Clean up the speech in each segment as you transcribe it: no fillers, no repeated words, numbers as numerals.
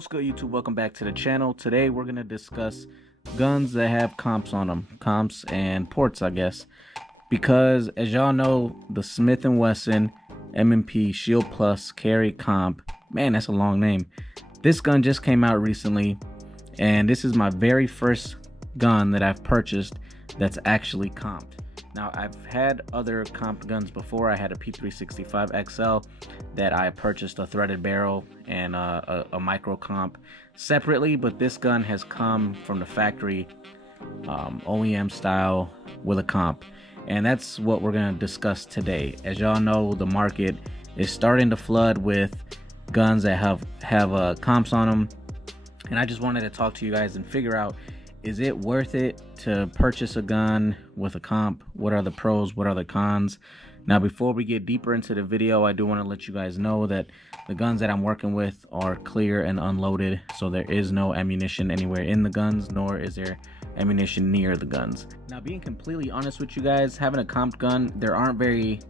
What's good, YouTube? Welcome back to the channel. Today we're going to discuss guns that have comps on them. Comps and ports, I guess. Because as y'all know, the Smith & Wesson M&P Shield Plus Carry Comp, man, that's a long name. This gun just came out recently, and this is my very first gun that I've purchased that's actually comped. Now, I've had other comped guns before. I had a P365 XL that I purchased a threaded barrel and a micro comp separately, but this gun has come from the factory OEM style with a comp, and that's what we're going to discuss today. As y'all know, the market is starting to flood with guns that have comps on them, and I just wanted to talk to you guys and figure out, is it worth it to purchase a gun with a comp? What are the pros? What are the cons? Now, before we get deeper into the video, I do want to let you guys know that the guns that I'm working with are clear and unloaded, so there is no ammunition anywhere in the guns, nor is there ammunition near the guns. Now, being completely honest with you guys, having a comped gun, there aren't very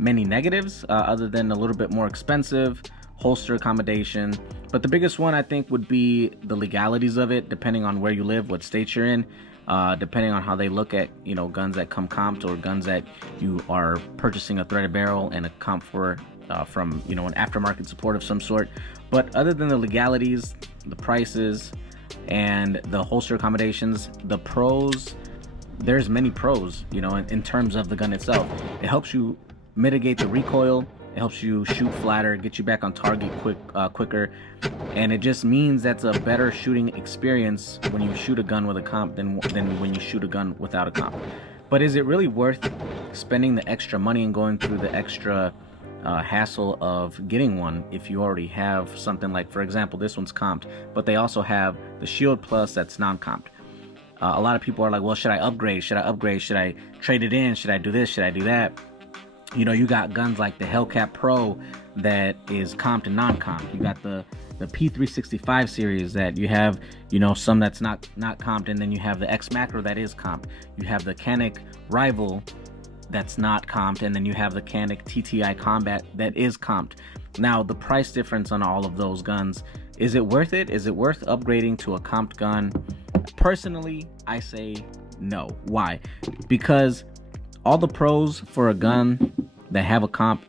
many negatives other than a little bit more expensive, holster accommodation. But the biggest one, I think, would be the legalities of it, depending on where you live, what state you're in, depending on how they look at, you know, guns that come comped or guns that you are purchasing a threaded barrel and a comp for from, you know, an aftermarket support of some sort. But other than the legalities, the prices, and the holster accommodations, the pros, there's many pros, you know, in terms of the gun itself. It helps you mitigate the recoil. It helps you shoot flatter, get you back on target quicker, and it just means that's a better shooting experience when you shoot a gun with a comp than when you shoot a gun without a comp. But is it really worth spending the extra money and going through the extra hassle of getting one if you already have something like, for example, this one's comped, but they also have the Shield Plus that's non-comped? A lot of people are like, well, should I upgrade? Should I upgrade? Should I trade it in? Should I do this? Should I do that? You know, you got guns like the Hellcat Pro that is comped and non-comped. You got the P365 series that you have, you know, some that's not comped, and then you have the X Macro that is comped. You have the Canik Rival that's not comped, and then you have the Canik TTI Combat that is comped. Now, the price difference on all of those guns, is it worth it? Is it worth upgrading to a comped gun? Personally, I say no. Why? Because all the pros for a gun that have a comp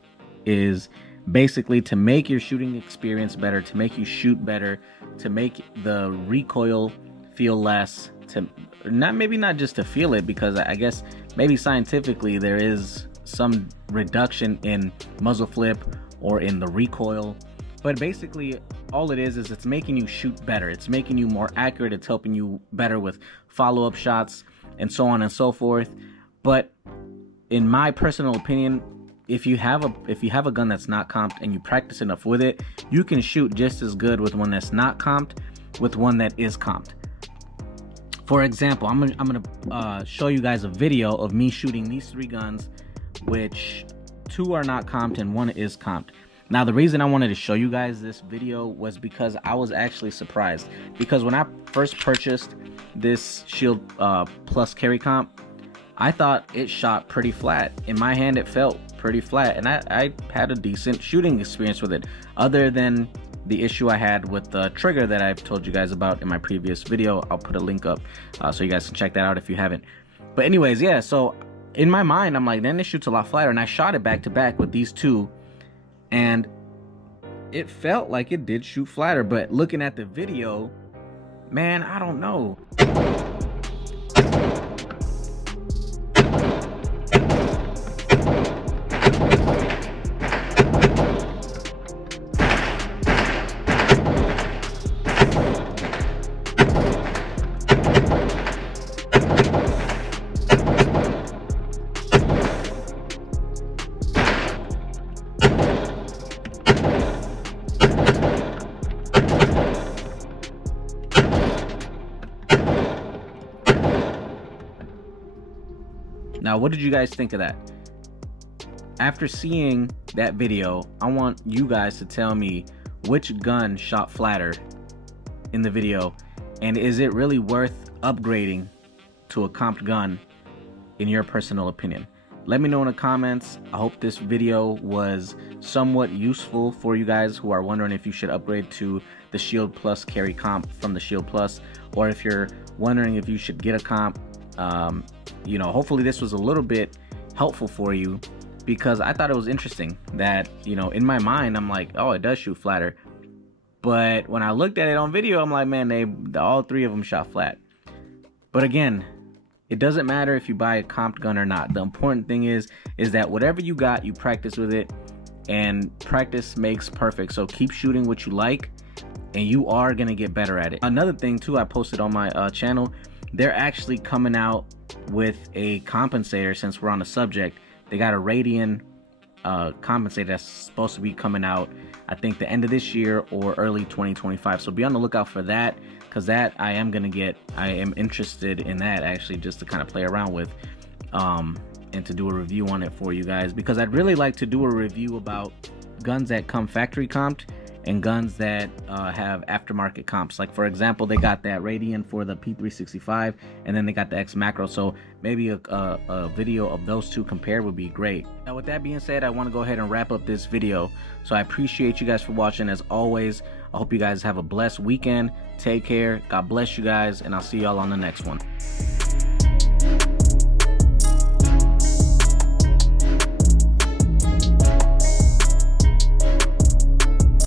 is basically to make your shooting experience better, to make you shoot better, to make the recoil feel less, to not just to feel it, because I guess maybe scientifically there is some reduction in muzzle flip or in the recoil, but basically all it is it's making you shoot better. It's making you more accurate. It's helping you better with follow-up shots and so on and so forth. But in my personal opinion, if you have a gun that's not comped and you practice enough with it, you can shoot just as good with one that's not comped with one that is comped. For example, I'm gonna show you guys a video of me shooting these three guns, which two are not comped and one is comped. Now, the reason I wanted to show you guys this video was because I was actually surprised, because when I first purchased this Shield Plus Carry Comp, I thought it shot pretty flat. In my hand, it felt pretty flat, and I had a decent shooting experience with it, other than the issue I had with the trigger that I've told you guys about in my previous video. I'll put a link up so you guys can check that out if you haven't. But anyways, yeah, so in my mind, I'm like, then it shoots a lot flatter, and I shot it back to back with these two, and it felt like it did shoot flatter. But looking at the video, man, I don't know. Now, what did you guys think of that? After seeing that video, I want you guys to tell me which gun shot flatter in the video, and is it really worth upgrading to a comped gun in your personal opinion? Let me know in the comments. I hope this video was somewhat useful for you guys who are wondering if you should upgrade to the Shield Plus carry comp from the Shield Plus, or if you're wondering if you should get a comp, you know, hopefully this was a little bit helpful for you, because I thought it was interesting that, you know, in my mind I'm like, oh, it does shoot flatter, but when I looked at it on video, I'm like, man, all three of them shot flat. But again, it doesn't matter if you buy a comped gun or not. The important thing is that whatever you got, you practice with it, and practice makes perfect. So keep shooting what you like, and you are gonna get better at it. Another thing too, I posted on my channel, they're actually coming out with a compensator. Since we're on the subject, they got a Radian compensator that's supposed to be coming out, I think, the end of this year or early 2025. So be on the lookout for that, because that I am interested in that, actually, just to kind of play around with, and to do a review on it for you guys, because I'd really like to do a review about guns that come factory comped and guns that have aftermarket comps. Like, for example, they got that Radian for the P365, and then they got the X Macro. So maybe a video of those two compared would be great. Now, with that being said, I want to go ahead and wrap up this video. So I appreciate you guys for watching. As always, I hope you guys have a blessed weekend. Take care. God bless you guys, and I'll see y'all on the next one.